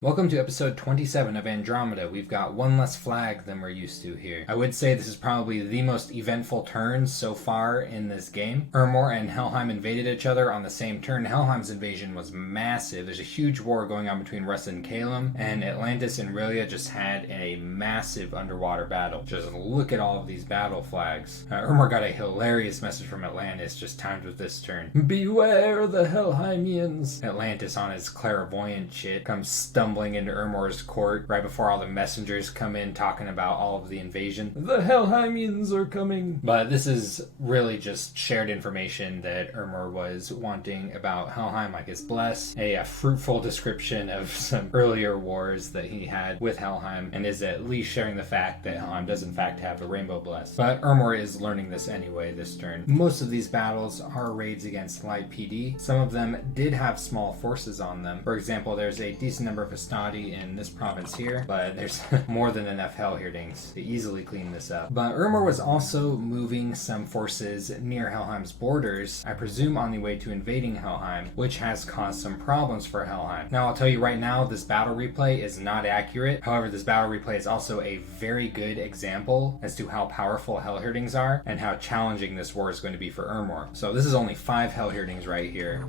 Welcome to episode 27 of Andromeda. We've got one less flag than we're used to here. I would say this is probably the most eventful turn so far in this game. Ermor and Helheim invaded each other on the same turn. Helheim's invasion was massive. There's a huge war going on between Russ and Calum, and Atlantis and Relia just had a massive underwater battle. Just look at all of these battle flags. Ermor got a hilarious message from Atlantis just timed with this turn. Beware the Helheimians! Atlantis on his clairvoyant shit comes stumbling into Ermor's court right before all the messengers come in talking about all of the invasion. The Helheimians are coming! But this is really just shared information that Ermor was wanting about Helheim, like his bless, a fruitful description of some earlier wars that he had with Helheim, and is at least sharing the fact that Helheim does in fact have a rainbow bless. But Ermor is learning this anyway this turn. Most of these battles are raids against light PD. Some of them did have small forces on them. For example, there's a decent number of Astadi in this province here, but there's more than enough Hellhirdings to easily clean this up. But Ermor was also moving some forces near Helheim's borders, I presume on the way to invading Helheim, which has caused some problems for Helheim. Now I'll tell you right now, this battle replay is not accurate. However, this battle replay is also a very good example as to how powerful Hellhirdings are and how challenging this war is going to be for Ermor. So this is only 5 Hellhirdings right here,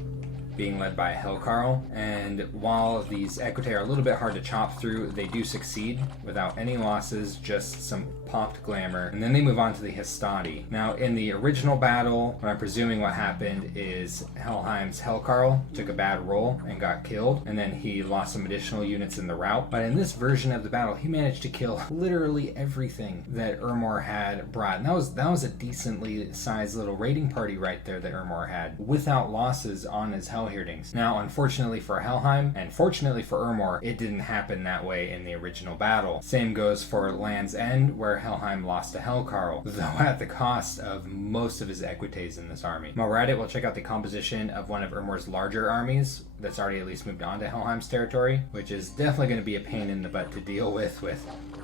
being led by Hellcarl, and while these Equitae are a little bit hard to chop through, they do succeed without any losses, just some popped glamour, and then they move on to the Hastati. Now in the original battle, what I'm presuming what happened is Helheim's Hellcarl took a bad roll and got killed, and then he lost some additional units in the rout, but in this version of the battle he managed to kill literally everything that Ermor had brought, and that was a decently sized little raiding party right there that Ermor had, without losses on his Hellhirdings. Now unfortunately for Helheim, and fortunately for Ermor, it didn't happen that way in the original battle. Same goes for Land's End, where Helheim lost to Hellcarl, though at the cost of most of his Equites in this army. While we're at it, we'll check out the composition of one of Ermor's larger armies that's already at least moved on to Helheim's territory, which is definitely going to be a pain in the butt to deal with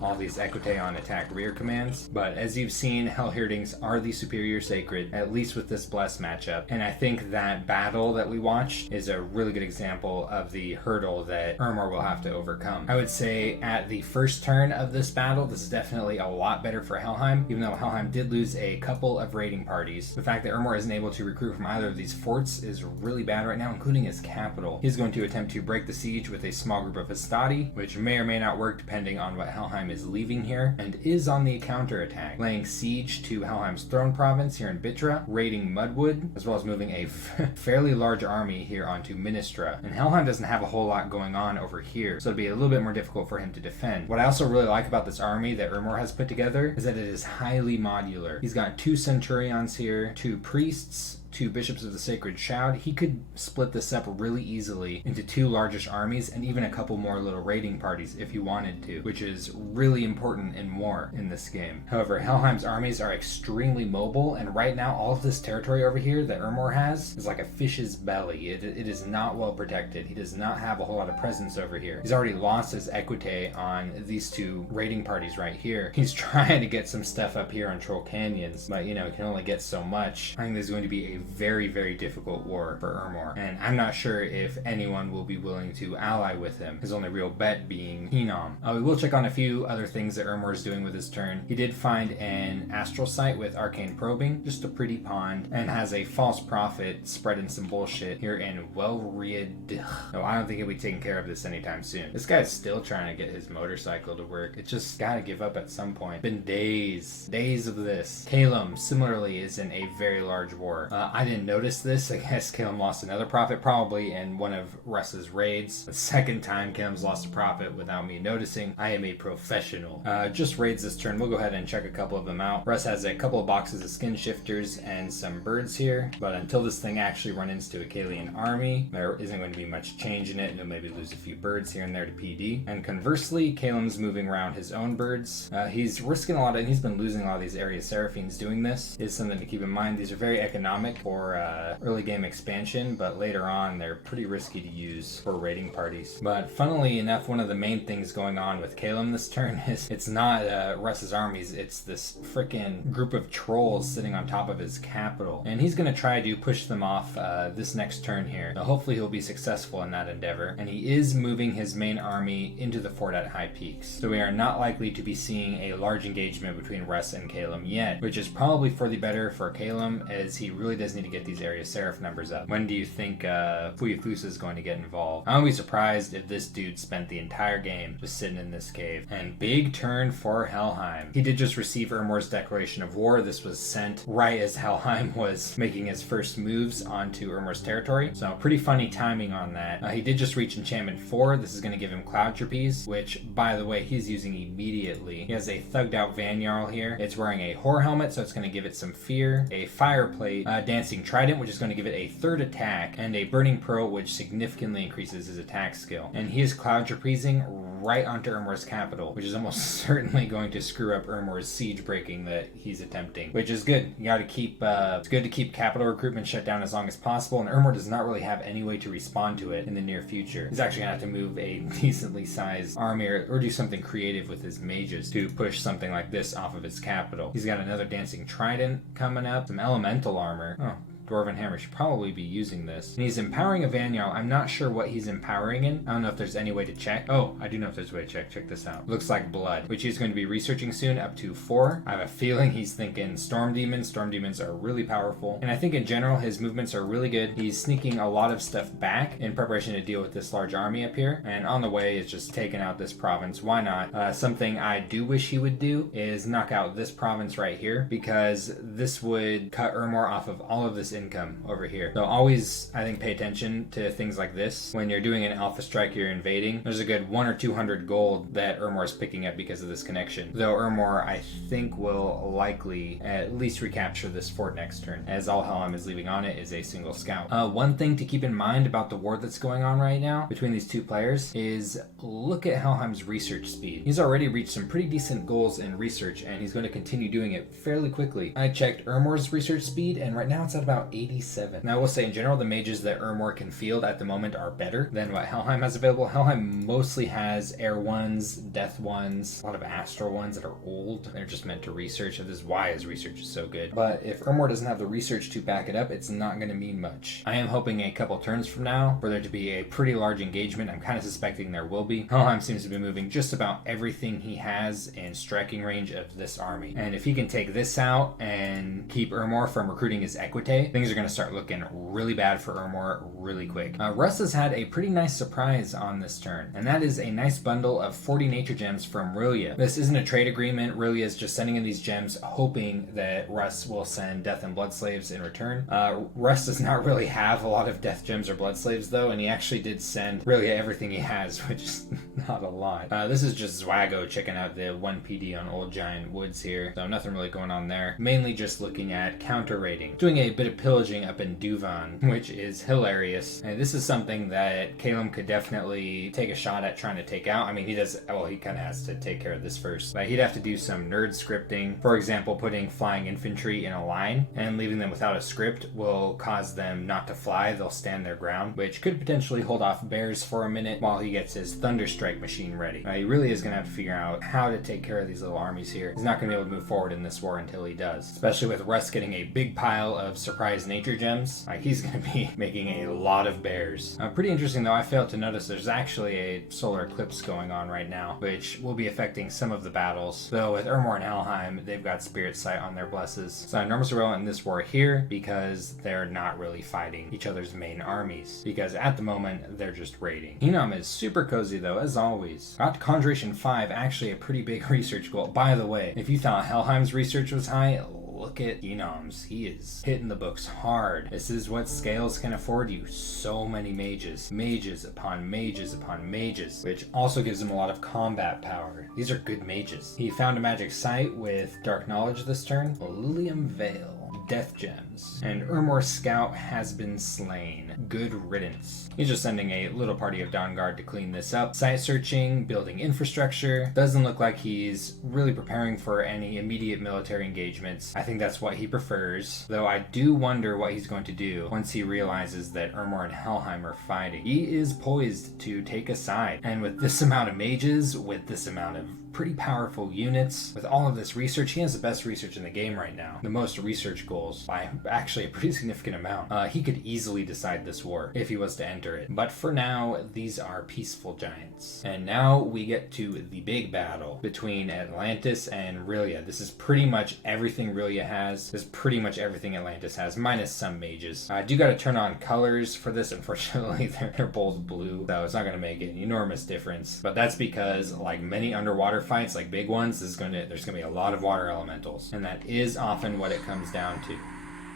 all these Equitae on attack rear commands. But as you've seen, Hellhirdings are the superior sacred, at least with this bless matchup, and I think that battle that we watched is a really good example of the hurdle that Ermor will have to overcome. I would say at the first turn of this battle, this is definitely a lot better for Helheim, even though Helheim did lose a couple of raiding parties. The fact that Ermor isn't able to recruit from either of these forts is really bad right now, including his capital. He's going to attempt to break the siege with a small group of Hastati, which may or may not work depending on what Helheim is leaving here, and is on the counterattack, laying siege to Helheim's throne province here in Bitra, raiding Mudwood, as well as moving a fairly large army here onto Ministra. And Helheim doesn't have a whole lot going on over here, so it'll be a little bit more difficult for him to defend. What I also really like about this army that Ermor has put together is that it is highly modular. He's got 2 centurions here, 2 priests, 2 bishops of the sacred shroud. He could split this up really easily into 2 largish armies and even a couple more little raiding parties if he wanted to, which is really important in war in this game. However, Helheim's armies are extremely mobile, and right now all of this territory over here that Ermor has is like a fish's belly. It is not well protected. He does not have a whole lot of presence over here. He's already lost his Equitae on these 2 raiding parties right here. He's trying to get some stuff up here on Troll Canyons, but he can only get so much. I think there's going to be a very, very difficult war for Ermor, and I'm not sure if anyone will be willing to ally with him, his only real bet being Henom. We will check on a few other things that Ermor is doing with his turn. He did find an astral site with arcane probing, just a pretty pond, and has a false prophet spreading some bullshit here in Welried. No, I don't think he'll be taking care of this anytime soon. This guy's still trying to get his motorcycle to work. It just gotta give up at some point. Been days of this. Calum similarly is in a very large war. I didn't notice this. I guess Calum lost another prophet, probably in one of Russ's raids. The second time Calum's lost a prophet without me noticing. I am a professional. Just raids this turn. We'll go ahead and check a couple of them out. Russ has a couple of boxes of skin shifters and some birds here, but until this thing actually runs into a Kalian army, there isn't going to be much change in it. He'll maybe lose a few birds here and there to PD. And conversely, Calum's moving around his own birds. He's risking a lot, and he's been losing a lot of these area Seraphines doing this. Is something to keep in mind. These are very economic mechanic for early game expansion, but later on they're pretty risky to use for raiding parties. But funnily enough, one of the main things going on with Calum this turn is it's not Russ's armies, it's this freaking group of trolls sitting on top of his capital. And he's going to try to push them off this next turn here. So hopefully he'll be successful in that endeavor. And he is moving his main army into the fort at High Peaks. So we are not likely to be seeing a large engagement between Russ and Calum yet, which is probably for the better for Calum, as he really does need to get these area seraph numbers up. When do you think Fuyafusa is going to get involved? I would be surprised if this dude spent the entire game just sitting in this cave. And big turn for Helheim. He did just receive Ermor's declaration of war. This was sent right as Helheim was making his first moves onto Ermor's territory. So pretty funny timing on that. He did just reach enchantment 4. This is going to give him Cloud Trapeze, which, by the way, he's using immediately. He has a thugged out Van Jarl here. It's wearing a Whore Helmet, so it's going to give it some fear. A Fire Plate, Dancing Trident, which is going to give it a 3rd attack, and a Burning Pearl, which significantly increases his attack skill. And he is Cloud Trapezing right onto Ermor's capital, which is almost certainly going to screw up Ermor's siege breaking that he's attempting, which is good. You got to keep, it's good to keep capital recruitment shut down as long as possible, and Ermor does not really have any way to respond to it in the near future. He's actually going to have to move a decently sized army or do something creative with his mages to push something like this off of his capital. He's got another Dancing Trident coming up, some elemental armor. Oh, Dwarven Hammer should probably be using this. And he's empowering a Van Jarl. I'm not sure what he's empowering in. I don't know if there's any way to check. Oh, I do know if there's a way to check. Check this out. Looks like blood, which he's going to be researching soon, up to 4. I have a feeling he's thinking Storm Demons. Storm Demons are really powerful. And I think in general, his movements are really good. He's sneaking a lot of stuff back in preparation to deal with this large army up here. And on the way is just taking out this province. Why not? Something I do wish he would do is knock out this province right here, because this would cut Ermor off of all of this income over here. So always, I think, pay attention to things like this. When you're doing an alpha strike, you're invading, there's a good 100 or 200 gold that Ermor is picking up because of this connection. Though Ermor, I think, will likely at least recapture this fort next turn, as all Helheim is leaving on it is a single scout. One thing to keep in mind about the war that's going on right now between these two players is look at Helheim's research speed. He's already reached some pretty decent goals in research, and he's going to continue doing it fairly quickly. I checked Ermor's research speed, and right now it's at about 87. Now, I will say in general, the mages that Ermor can field at the moment are better than what Helheim has available. Helheim mostly has air ones, death ones, a lot of astral ones that are old. They're just meant to research. This is why his research is so good. But if Ermor doesn't have the research to back it up, it's not going to mean much. I am hoping a couple turns from now for there to be a pretty large engagement. I'm kind of suspecting there will be. Helheim seems to be moving just about everything he has in striking range of this army. And if he can take this out and keep Ermor from recruiting his Equite, things are going to start looking really bad for Ermor really quick. Russ has had a pretty nice surprise on this turn, and that is a nice bundle of 40 nature gems from Rillia. This isn't a trade agreement. Rillia is just sending in these gems hoping that Russ will send death and blood slaves in return. Russ does not really have a lot of death gems or blood slaves though, and he actually did send Rillia everything he has, which is not a lot. This is just Zwago checking out the 1 PD on Old Giant Woods here, so nothing really going on there. Mainly just looking at counter raiding, doing a bit of pillaging up in Duvan, which is hilarious. And this is something that Calum could definitely take a shot at trying to take out. I mean, he does, well, he kind of has to take care of this first. But he'd have to do some nerd scripting. For example, putting flying infantry in a line and leaving them without a script will cause them not to fly. They'll stand their ground, which could potentially hold off bears for a minute while he gets his Thunderstrike machine ready. He really is going to have to figure out how to take care of these little armies here. He's not going to be able to move forward in this war until he does, especially with Russ getting a big pile of surprise nature gems. He's going to be making a lot of bears. Pretty interesting though, I failed to notice there's actually a solar eclipse going on right now, which will be affecting some of the battles. Though with Ermor and Helheim, they've got Spirit Sight on their blesses. So enormous relevant in this war here because they're not really fighting each other's main armies, because at the moment they're just raiding. Enam is super cozy though, as always. Got to Conjuration 5, actually a pretty big research goal. By the way, if you thought Helheim's research was high, look at Enam's. He is hitting the books hard. This is what Scales can afford you. So many mages. Mages upon mages upon mages, which also gives him a lot of combat power. These are good mages. He found a magic site with Dark Knowledge this turn. Lilium Veil. death gems. And Ermor's scout has been slain. Good riddance. He's just sending a little party of Dawn Guard to clean this up. Site searching, building infrastructure. Doesn't look like he's really preparing for any immediate military engagements. I think that's what he prefers, though I do wonder what he's going to do once he realizes that Ermor and Helheim are fighting. He is poised to take a side, and with this amount of mages, with this amount of pretty powerful units, with all of this research, he has the best research in the game right now. The most research goals by actually a pretty significant amount. He could easily decide this war if he was to enter it. But for now, these are peaceful giants. And now we get to the big battle between Atlantis and Rillia. This is pretty much everything Rillia has. This is pretty much everything Atlantis has, minus some mages. I do gotta turn on colors for this. Unfortunately, they're both blue, so it's not gonna make an enormous difference. But that's because, like many underwater fights, like big ones, there's gonna be a lot of water elementals, and that is often what it comes down to.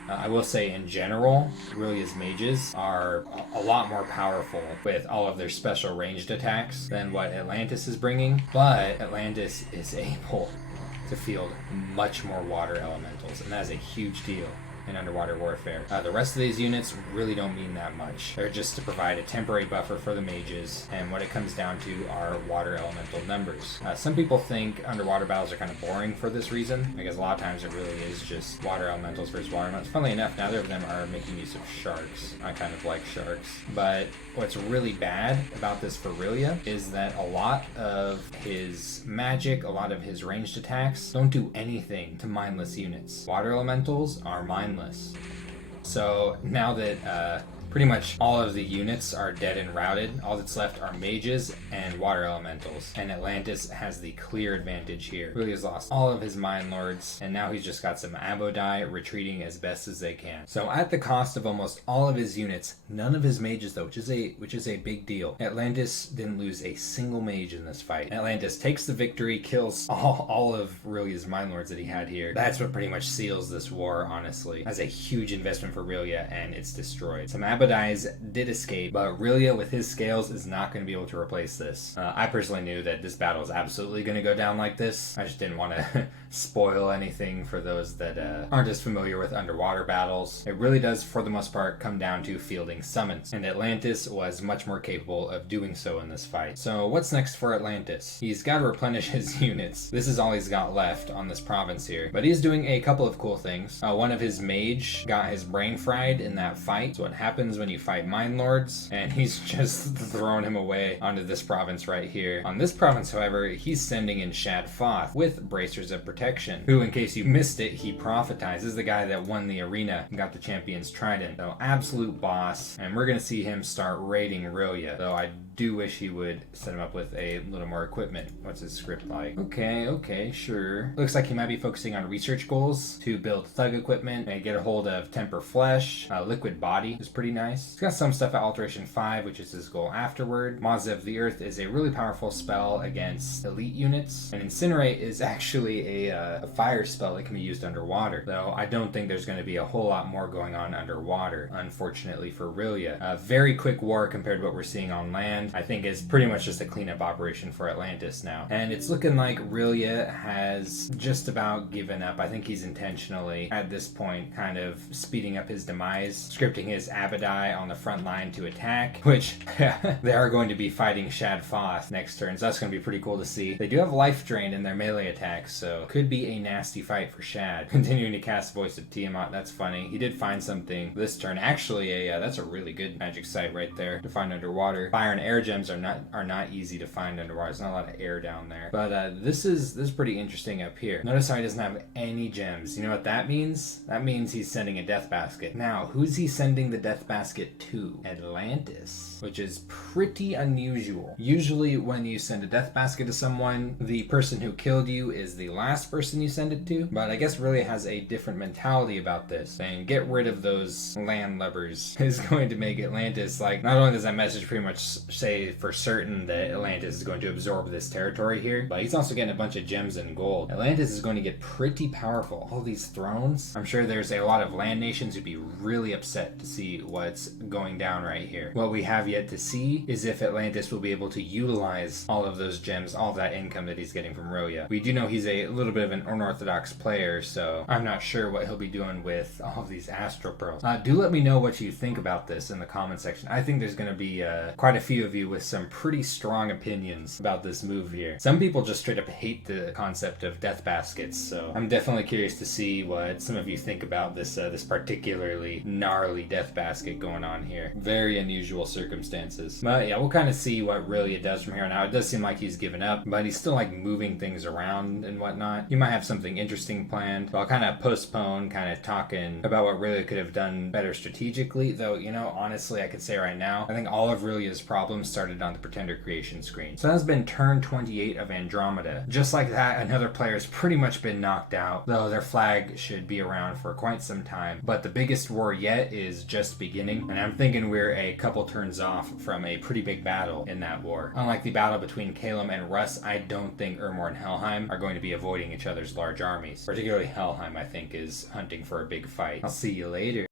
I will say in general, Rillia's mages are a lot more powerful with all of their special ranged attacks than what Atlantis is bringing, but Atlantis is able to field much more water elementals, and that is a huge deal in underwater warfare. The rest of these units really don't mean that much. They're just to provide a temporary buffer for the mages, and what it comes down to are water elemental numbers. Some people think underwater battles are kind of boring for this reason, because a lot of times it really is just water elementals versus water elementals. Funnily enough, neither of them are making use of sharks. I kind of like sharks. But what's really bad about this for Rillia is that a lot of his magic, a lot of his ranged attacks don't do anything to mindless units. Water elementals are mindless. So now that pretty much all of the units are dead and routed, all that's left are mages and water elementals, and Atlantis has the clear advantage here. Really has lost all of his mine lords, and now he's just got some Abodai retreating as best as they can. So at the cost of almost all of his units, none of his mages though, which is a big deal. Atlantis didn't lose a single mage in this fight. Atlantis takes the victory, kills all of Rillia's mine lords that he had here. That's what pretty much seals this war, honestly. That's a huge investment for Rillia, and it's destroyed. Some Abodais did escape, but Rillia with his scales is not going to be able to replace this. I personally knew that this battle is absolutely going to go down like this. I just didn't want to spoil anything for those that aren't as familiar with underwater battles. It really does, for the most part, come down to fielding summons, and Atlantis was much more capable of doing so in this fight. So what's next for Atlantis? He's got to replenish his units. This is all he's got left on this province here, but he's doing a couple of cool things. One of his mage got his brain fried in that fight. So what happens when you fight mine lords, and he's just thrown him away onto this province right here. On this province, however, he's sending in Shad Foth with bracers of protection, who, in case you missed it, he prophetizes, the guy that won the arena and got the champion's trident. So absolute boss, and we're gonna see him start raiding Rillia, though I do wish he would set him up with a little more equipment. What's his script like? Okay, sure. Looks like he might be focusing on research goals to build thug equipment and get a hold of temper flesh. Liquid body is pretty nice. He's got some stuff at Alteration 5, which is his goal afterward. Maza of the Earth is a really powerful spell against elite units, and Incinerate is actually a fire spell that can be used underwater, though I don't think there's going to be a whole lot more going on underwater, unfortunately for Rillia. A very quick war compared to what we're seeing on land. I think is pretty much just a cleanup operation for Atlantis now. And it's looking like Rillia has just about given up. I think he's intentionally, at this point, kind of speeding up his demise, scripting his Abodai on the front line to attack, which they are going to be fighting Shad Foth next turn, so that's going to be pretty cool to see. They do have life drain in their melee attacks, so could be a nasty fight for Shad. Continuing to cast Voice of Tiamat, that's funny. He did find something this turn. Actually, that's a really good magic site right there to find underwater. Fire and air gems are not easy to find underwater. There's not a lot of air down there. But this is pretty interesting up here. Notice how he doesn't have any gems. You know what that means? That means he's sending a death basket. Now, who's he sending the death basket to? Atlantis, which is pretty unusual. Usually when you send a death basket to someone, the person who killed you is the last person you send it to. But I guess really has a different mentality about this. And get rid of those landlubbers is going to make Atlantis, like, not only does that message pretty much say say for certain that Atlantis is going to absorb this territory here, but he's also getting a bunch of gems and gold. Atlantis is going to get pretty powerful. All these thrones. I'm sure there's a lot of land nations who'd be really upset to see what's going down right here. What we have yet to see is if Atlantis will be able to utilize all of those gems, all of that income that he's getting from Roya. We do know he's a little bit of an unorthodox player, so I'm not sure what he'll be doing with all of these astral pearls. Do let me know what you think about this in the comment section. I think there's going to be quite a few of you with some pretty strong opinions about this move here. Some people just straight up hate the concept of death baskets, so I'm definitely curious to see what some of you think about this this particularly gnarly death basket going on here. Very unusual circumstances. But yeah, we'll kind of see what really it does from here on out. It does seem like he's given up, but he's still like moving things around and whatnot. He might have something interesting planned, but I'll kind of postpone kind of talking about what really could have done better strategically, though, you know, honestly, I could say right now, I think all of Rilia's problems started on the Pretender creation screen. So that's been turn 28 of Andromeda. Just like that, another player's pretty much been knocked out, though their flag should be around for quite some time. But the biggest war yet is just beginning, and I'm thinking we're a couple turns off from a pretty big battle in that war. Unlike the battle between Calum and Russ, I don't think Ermor and Helheim are going to be avoiding each other's large armies. Particularly Helheim, I think, is hunting for a big fight. I'll see you later.